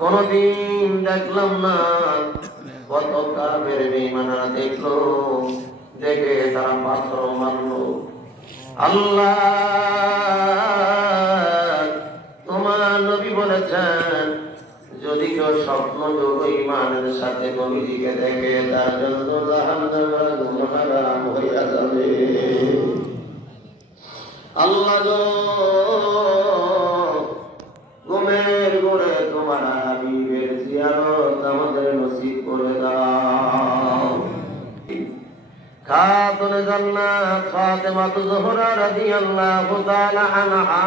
কোনদিন দেখলাম না। কত কাফের বেঈমানরা দেখলো, দেখে তারা পাথর মারলো। আল্লাহ তোমার নবী বলেছেন, যদি কেউ স্বপ্ন যোগ ইমানের সাথে নবীজিকে দেখে, তার জন্য জাহান্নামের আগুন হারাম হইয়া যাবে। আল্লাহ গো, ঘুমের ঘরে তোমার হাবিবের জিয়ারত আমাদের নসিব করে দাও। খাতুনে জান্নাত ফাতেমা জোহরা রাদিয়াল্লাহু তাআলা আনহা,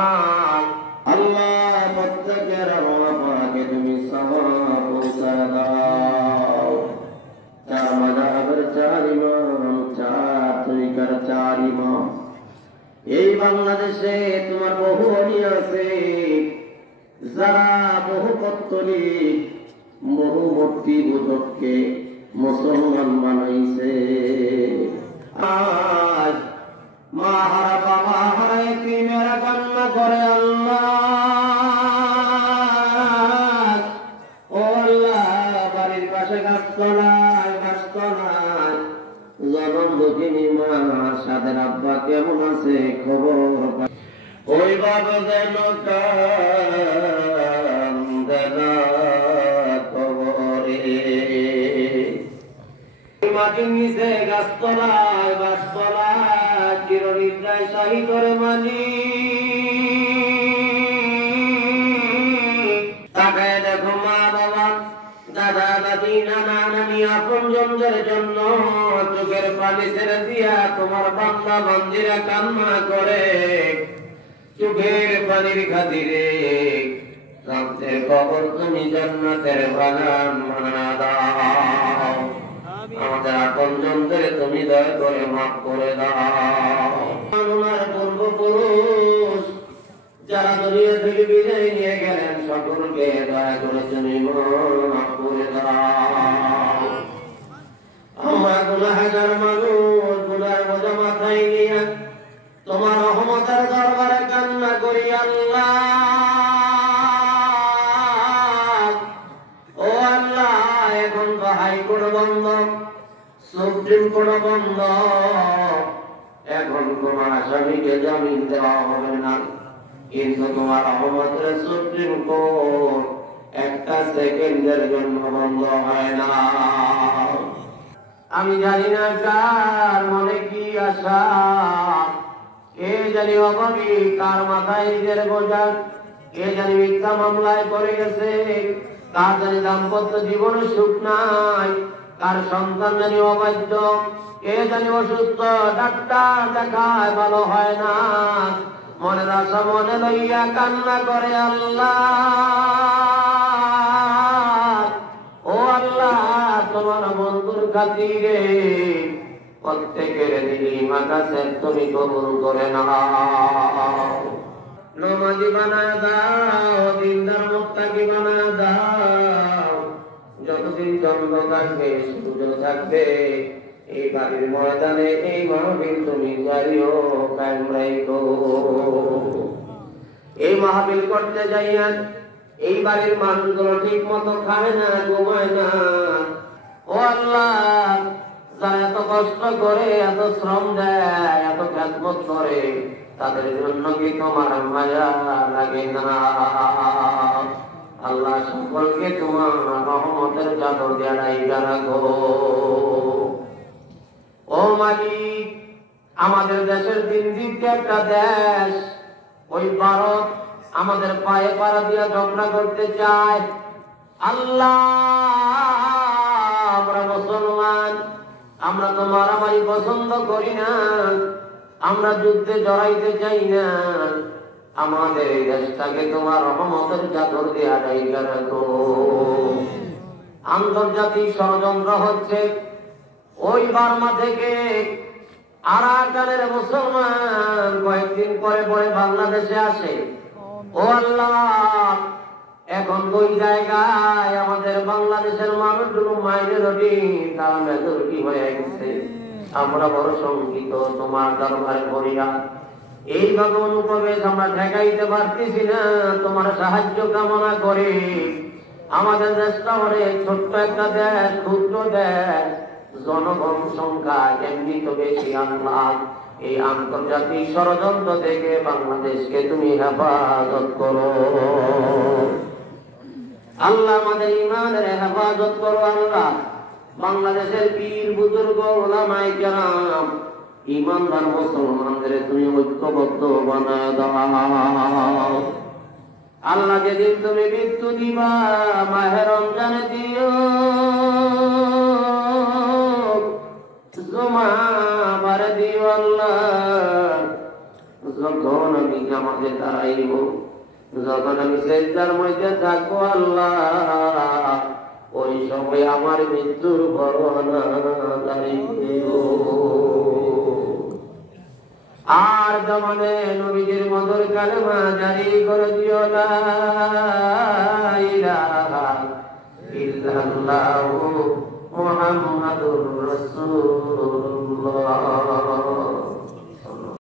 আল্লাহ প্রত্যেকের আমলকে তুমি সওয়াব পৌঁছায় দাও। চার মাযহাবের চার ইমাম, চার তরিকার চার ইমাম। এই বাংলাদেশে তোমার বহু অলি আছে, যারা বহু পত্তলিক, বহু ভক্তি বোধককে মুসলমান বানাইছে। আজ মা হারা বাবা হারা এতিমেরা কান্না করে, আল্লাহ ও আল্লাহ, বাড়ির পাশে গাছতলায় গাছতলায় জনম দুঃখিনী মা সাদের আব্বা কেমন আছে খবর। ওই বাবা যেন কান্দে না খবরে, মাটির নিচে গাছতলায় গাছতলায় চিরনিদ্রায় শাহী করে মানি। তাকায় দেখো মা বাবা, দাদা দাদি, নানা নানি, আপনজনদের জন্য চোখের পানি ছেড়ে দিয়া তোমার বান্দা বান্দিরা কান্না করে। চোখের পানির খাতিরে রাতের কবর তুমি জান্নাতের বাগান বানা দাও। আমাদের আপনজনদের তুমি দয়া করে মাফ করে দাও। আমার পূর্বপুরুষ যারা দুনিয়া থেকে বিদায় নিয়ে গেলেন, সকলকে দয়া করে তুমি মাফ করে দাও। আমরা গুনাহগার মানুষ, গুনার বোঝা মাথায় নিয়ে তোমার রহমতের দরবারে কান্না করি। আল্লাহ ও আল্লাহ, এখন তো হাইকোর্ট বন্ধ, সুপ্রিম কোর্ট বন্ধ, এখন কোন আসামিকে জামিন দেওয়া হবে না। কিন্তু তোমার রহমতের সুপ্রিম কোর্ট একটা সেকেন্ডের জন্য বন্ধ হয় না। আমি জানি না কার মনে কি আশা, কে জানি অভাবী, কার মাথায় নিজের বোঝা, কে জানি মিথ্যা মামলায় পড়ে গেছে, কার জানি দাম্পত্য জীবনে সুখ নাই, কার সন্তান জানি অবাধ্য, কে জানি অসুস্থ, ডাক্তার দেখায় ভালো হয় না। মনের আশা মনে লইয়া কান্না করে। আল্লাহ ও আল্লাহ, তোমার বন্ধুর খাতিরে প্রত্যেকের দিলি মাকাছে তুমি কবুল করে নাও। নমাজি বানায় দাও, দিনদার মুত্তাকি বানায় দাও। যতদিন চন্দ্র থাকবে, সূর্য থাকবে, এই বাড়ির ময়দানে এই মাহফিল তুমি জারিও কায়েম রাখো। এই মাহফিল করতে যাইয়া এই বাড়ির মানুষগুলো ঠিক মতো খায় না, ঘুমায় না। ও আল্লাহ, যারা এত কষ্ট করে, এত শ্রম দেয়, এত খেদমত করে, তাদের জন্য কি তোমার মায়া লাগে না? আল্লাহ সকলকে তোমার রহমতের চাদর দিয়ে ঢাইকা রাখো। ও মালিক, আমাদের দেশের দিন দিনকে একটা দেশ, ওই ভারত আমাদের পায়ে পাড়া দিয়া ঝগড়া করতে চায়। আল্লাহ, আমরা মুসলমান, আমরা তো মারামারি পছন্দ করি না, আমরা যুদ্ধে জড়াইতে চাই না। আমাদের এই দেশটাকে তোমার রহমতের চাদর দিয়ে ঢাইকা রাখো। আন্তর্জাতিক ষড়যন্ত্র হচ্ছে, ওই বার্মা থেকে আরাকানের মুসলমান কয়েকদিন পরে পরে বাংলাদেশে আসে। ও আল্লাহ, এখন ওই জায়গায় আমাদের বাংলাদেশের মানুষগুলো মাইনরিটি, তারা মেজরিটি হয়ে গেছে। আমরা বড় শঙ্কিত, তোমার দরবারে ফরিয়াদ, এইভাবে অনুপ্রবেশ আমরা ঠেকাইতে পারতেছি না, তোমার সাহায্য কামনা করে। আমাদের দেশটা অনেক ছোট্ট একটা দেশ, ক্ষুদ্র দেশ, জনগণ সংখ্যা এমনি তো বেশি। আল্লাহ, এই আন্তর্জাতিক ষড়যন্ত্র থেকে বাংলাদেশকে তুমি হেফাজত করো। আল্লাহ, আমাদের ইমানের হেফাজত করো। আল্লাহ, বাংলাদেশের পীর বুজুর্গ ওলামায়ে কেরাম ইমানদার মুসলমানদের তুমি ঐক্যবদ্ধ বানায় দাও। আল্লাহ, যেদিন তুমি মৃত্যু দিবা মাহে রমজানে দিও, জুমা বারে দিও। আল্লাহ, যখন আমি নামাজে দাঁড়াইব, যখন আমি সেজদার মধ্যে থাকবো, আল্লাহ ওই সময় আমার মৃত্যুর বর্ণনা দাঁড়িয়ে। আর জমানে নবীজির মধুর কালেমা জারি করে দিও, লা ইলাহা ইল্লাল্লাহু মুহাম্মাদুর রাসূল।